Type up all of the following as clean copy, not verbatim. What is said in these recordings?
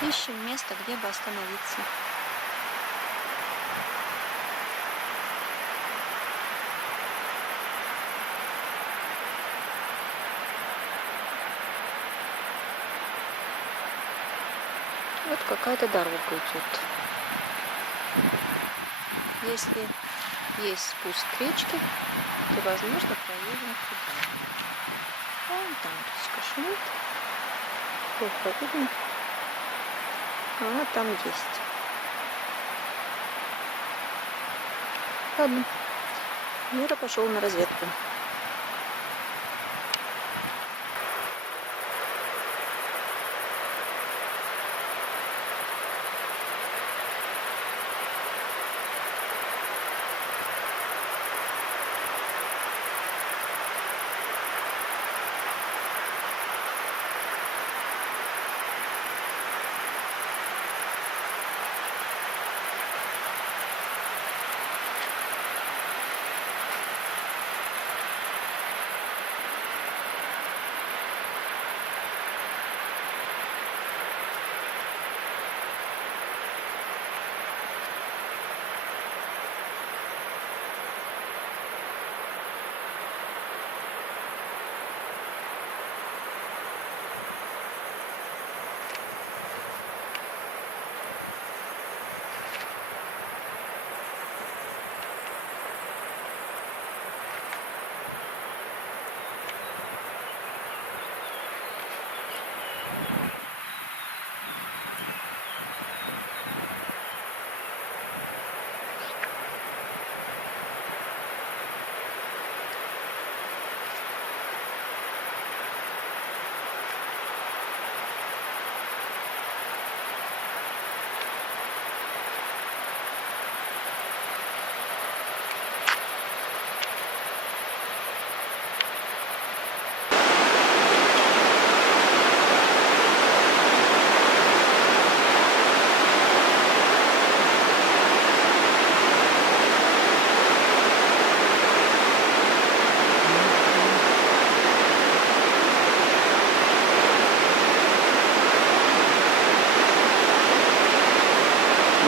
Ищем место, где бы остановиться. Вот какая-то дорога идет. Если есть спуск к речке, то, возможно, проедем туда. Вон там речка шумит. Плохо видно. А она там есть. Ладно. Юра пошел на разведку.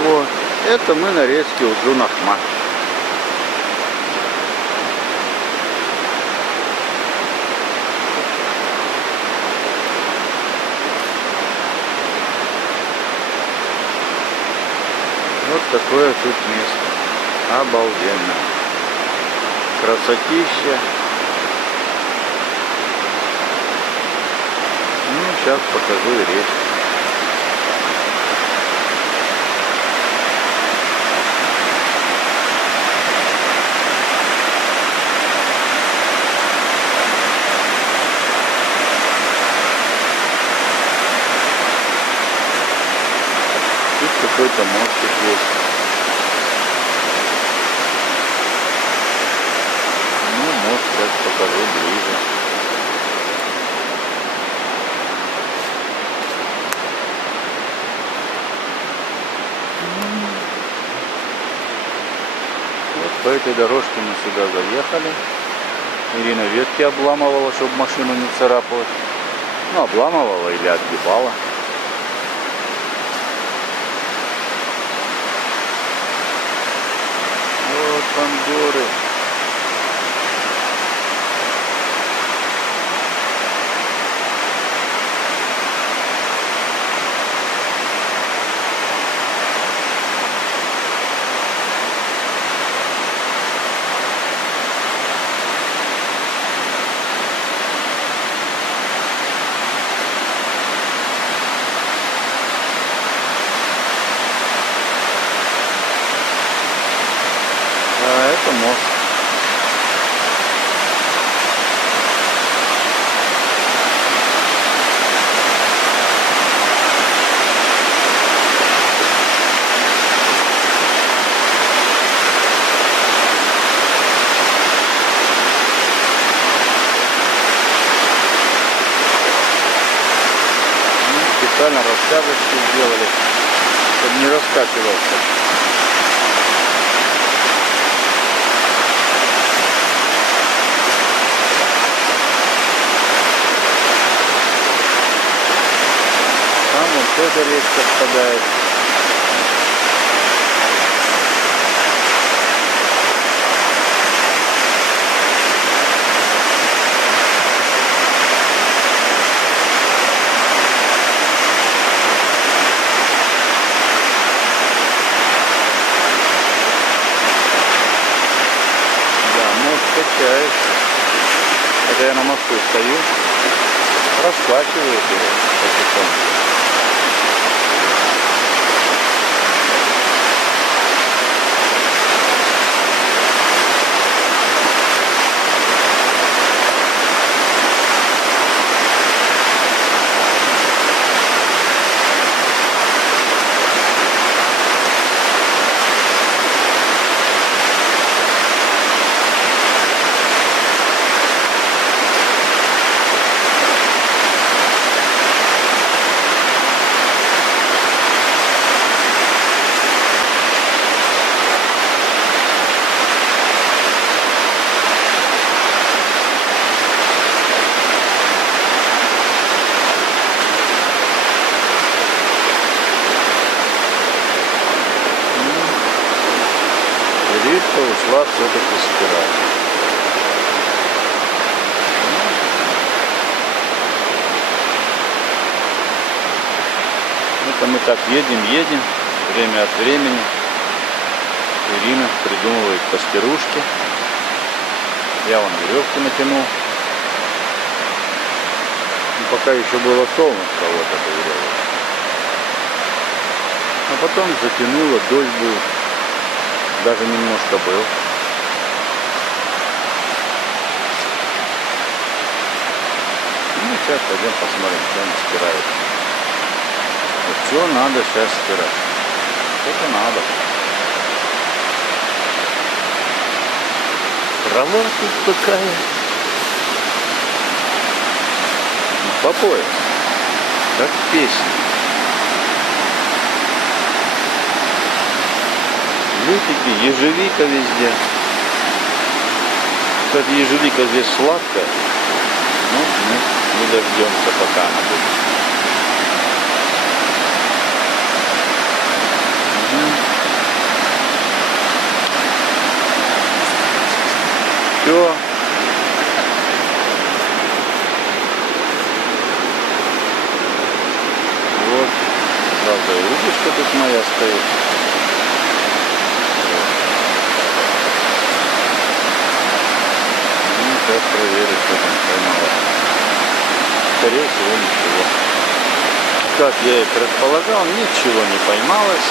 Вот, это мы на речке Узун-Ахмат. Вот такое тут место. Обалденно. Красотища. Ну, сейчас покажу и речку. Тут какой-то мостик есть. Ну, мост сейчас покажу ближе. Вот по этой дорожке мы сюда заехали. Ирина ветки обламывала, чтобы машину не царапалась. Ну, обламывала или отгибала. Вот помидоры. А это мост. Специально раскадочки сделали, чтобы не раскачивался. Там вот тоже какая-то речка впадает. Качается. Это я на мосту стою, раскачиваю его потихоньку. Речка ушла все-таки спираль. Это мы так едем, время от времени. Ирина придумывает пастерушки. Я вон веревку натянул. Но пока еще было солнышко, вот эта веревка. А потом затянуло, дождь был. Даже немножко был. Ну, сейчас пойдем посмотрим, что он стирает. Вот что надо сейчас стирать. Что-то надо. Трава тут такая. Ну, по пояс. Как песня. Лютики, ежевика везде. Кстати, ежевика здесь сладкая. Ну, мы не дождемся, пока она будет. Все. Вот. Правда, удочка тут моя стоит. Сейчас проверю, что там поймала. Скорее всего, ничего. Как я и предполагал, ничего не поймалось.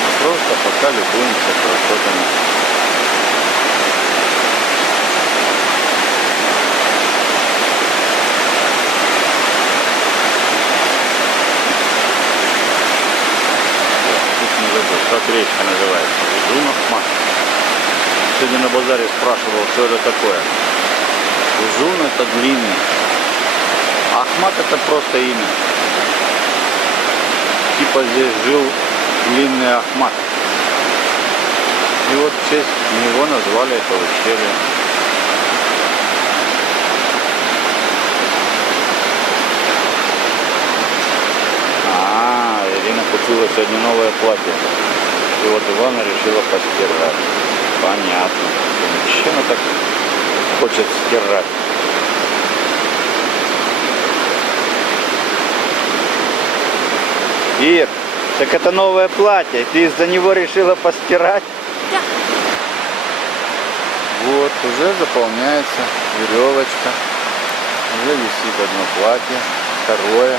Мы просто пока любуемся красотами. Чуть не забыл, как речка называется. Ужун-Ахмат. Сегодня на базаре спрашивал, что это такое. Ужун — это длинный. Ахмат — это просто имя. Типа здесь жил длинный Ахмат. И вот в честь него назвали это ущелье. Ирина купила сегодня новое платье. И вот Ивана решила постирать. Понятно. Чем она так хочет стирать? Ир, так это новое платье. Ты из-за него решила постирать? Да. Вот, уже заполняется веревочка. Уже висит одно платье, второе.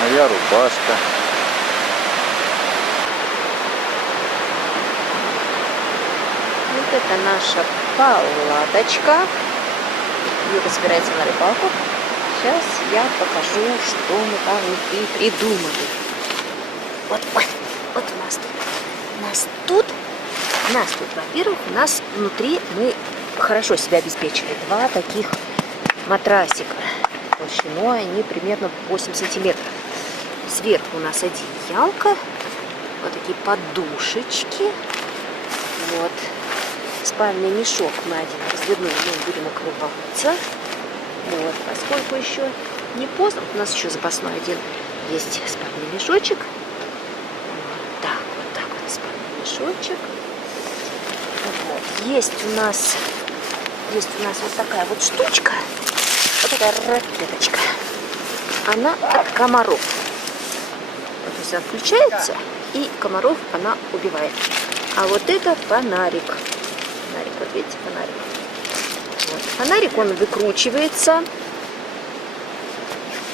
Моя рубашка. Вот это наша палаточка. Юра собирается на рыбалку. Сейчас я покажу, что мы там внутри придумали. Вот у нас тут, во-первых, у нас внутри мы хорошо себя обеспечили. Два таких матрасика. Толщиной они примерно 8 сантиметров. Сверху у нас одеялка. Вот такие подушечки. Вот. Спальный мешок мы один развернули, мы будем укрываться. Вот, поскольку еще не поздно, у нас еще запасной один есть спальный мешочек. Вот так вот спальный мешочек. Вот. Есть у нас вот такая вот штучка, вот такая ракеточка. Она от комаров. Вот, то есть она включается, и комаров она убивает. А вот это фонарик. Фонарик, вот видите, фонарик. Вот. Фонарик, он выкручивается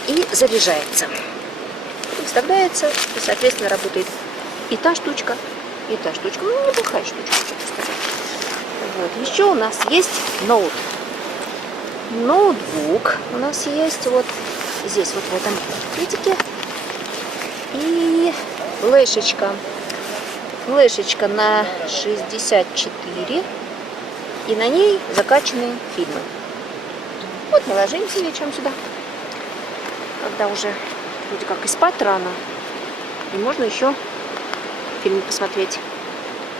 и заряжается. Вставляется, и, соответственно, работает и та штучка, и та штучка. Ну, неплохая штучка, что сказать. Вот. Еще у нас есть ноутбук. У нас есть вот здесь, вот в этом пакетике. И флешечка. Флешечка на 64. И на ней закачанные фильмы. Вот мы ложимся вечером сюда, когда уже вроде как и спать рано. И можно еще фильм посмотреть.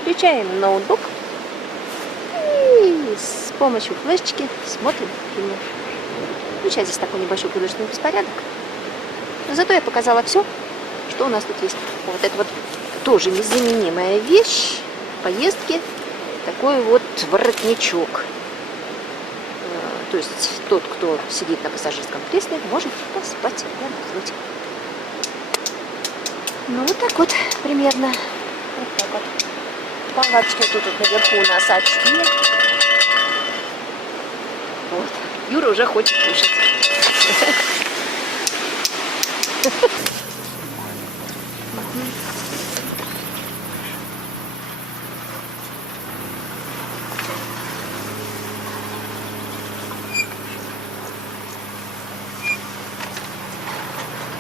Включаем ноутбук. И с помощью флешечки смотрим фильмы. Ну, сейчас здесь такой небольшой художественный беспорядок. Но зато я показала все, что у нас тут есть. Вот это вот тоже незаменимая вещь в поездке. Такой вот воротничок. То есть тот, кто сидит на пассажирском кресле, может поспать и отдохнуть. Ну, вот так вот примерно. Вот так вот. Палаточки тут вот наверху у нас очки. Вот. Юра уже хочет кушать.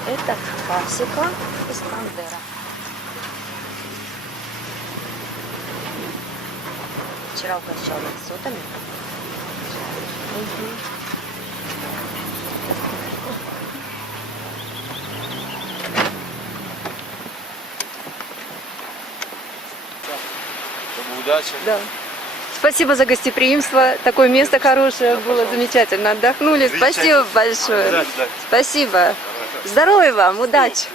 Это классика Искандера. Вчера угощал нас сотами. Удачи. Да. Спасибо за гостеприимство. Такое место хорошее было, замечательно. Отдохнули. Спасибо большое. Спасибо. Здоровья вам, удачи.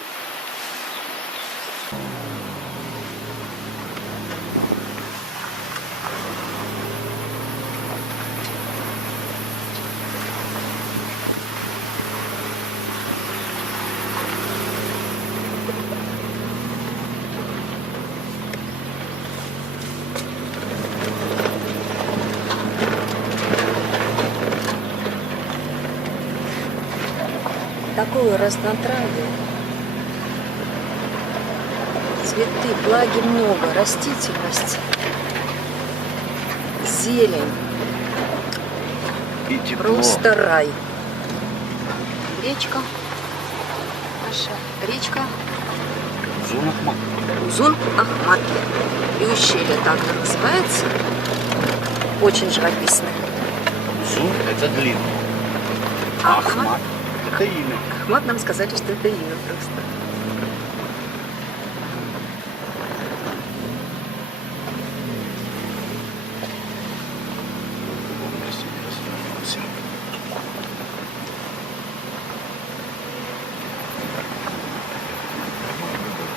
Такое разнотравие. Цветы, влаги много, растительность, зелень. И тепло. Просто рай. Речка. Наша речка Узун Ахмат. Узун Ахмат. И ущелье также называется. Очень живописно. Узун — это длинный. Ахмат. Это имя. Ахмат нам сказали, что это имя просто.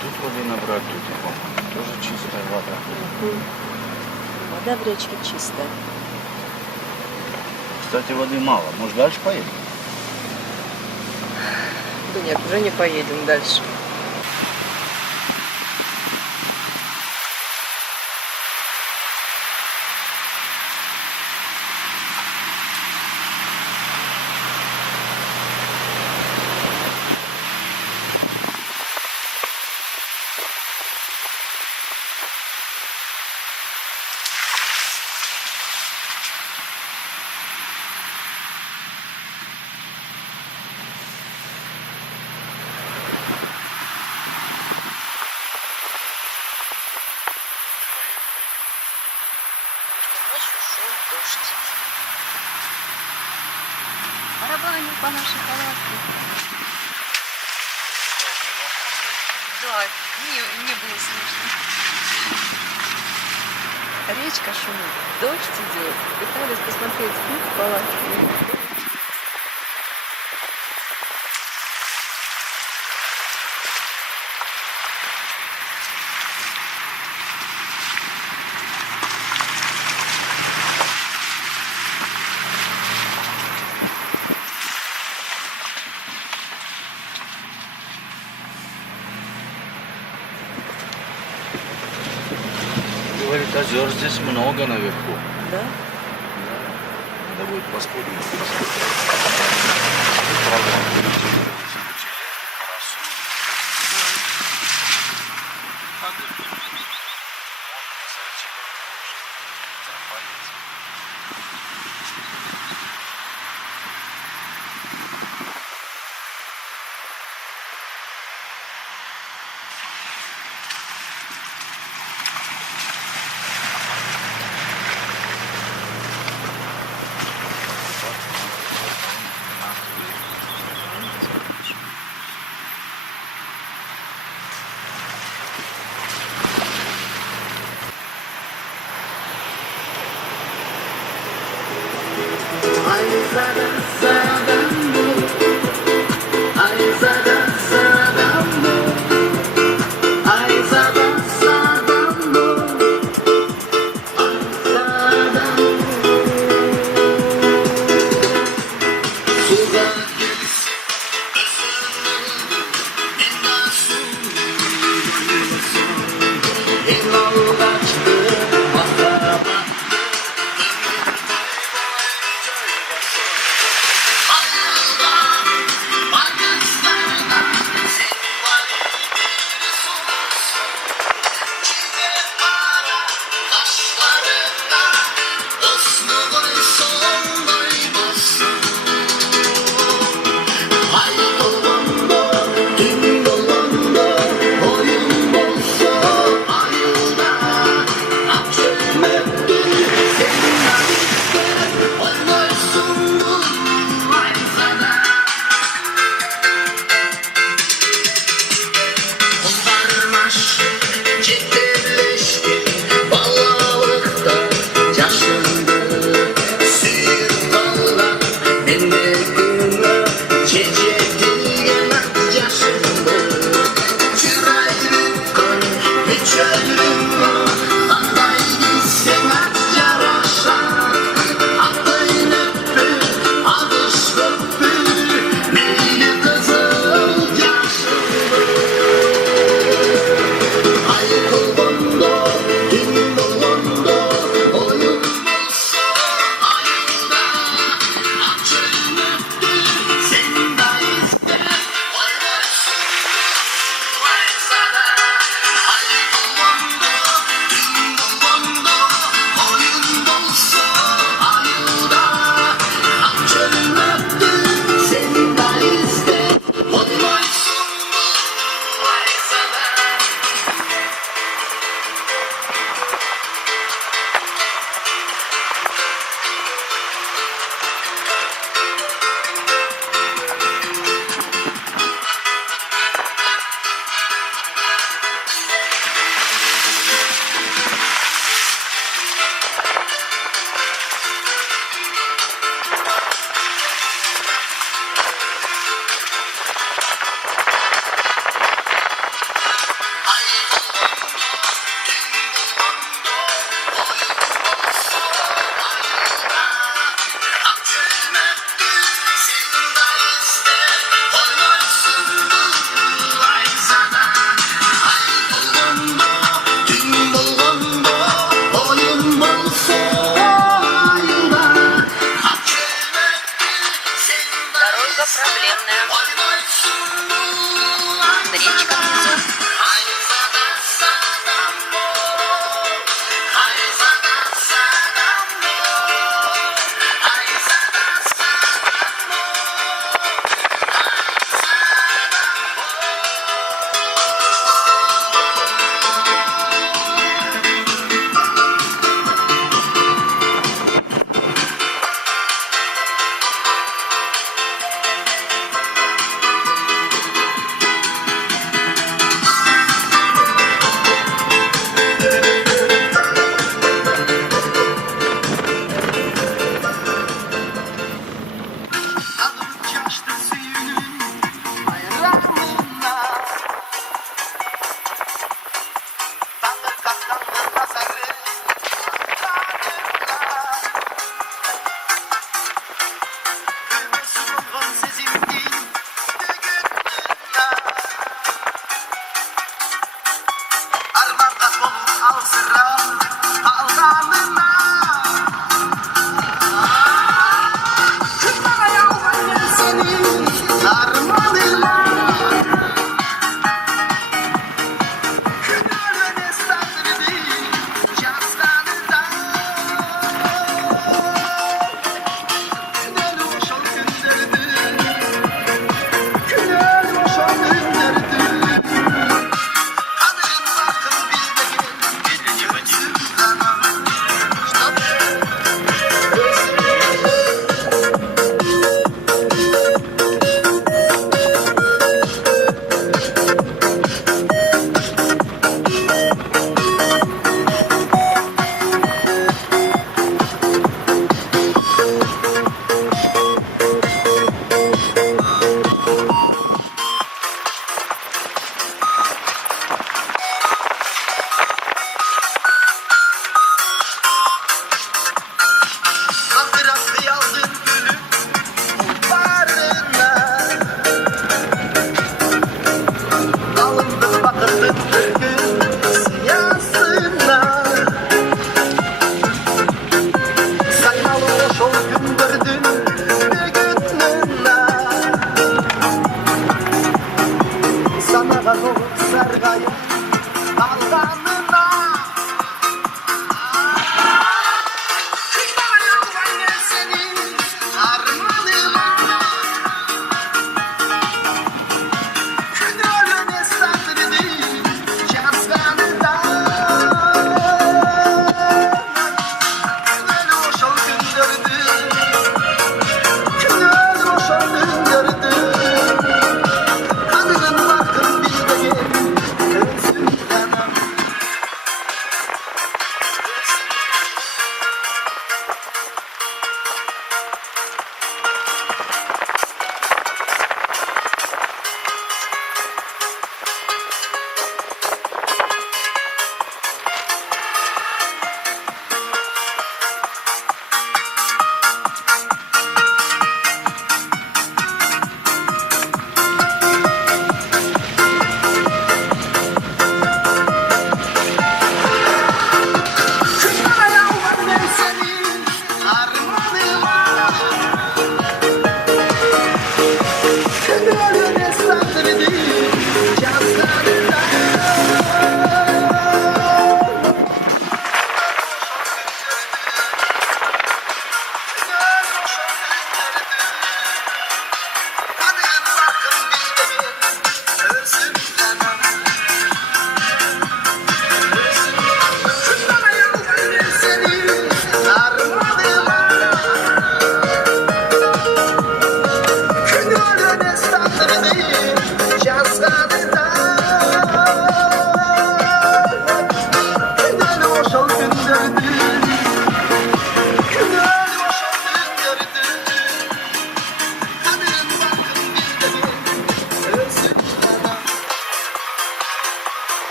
Тут воды набрать, тут тоже чистая вода. Вода в речке чистая. Кстати, воды мало. Может, дальше поедем? Да нет, уже не поедем дальше. Дождь. Барабанил по нашей палатке. Да, не было слышно. Речка шумит, дождь идет. Пытались посмотреть в палатке. здесь много наверху. Да? Надо будет поспорить. Правда, он полетел.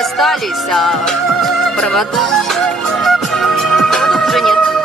остались, а проводов уже нет.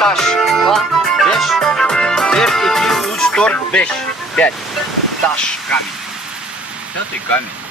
Taş. Два. 5. 1, 2, 3, 4, 5. 5. Taş. Камень. Пятый камень.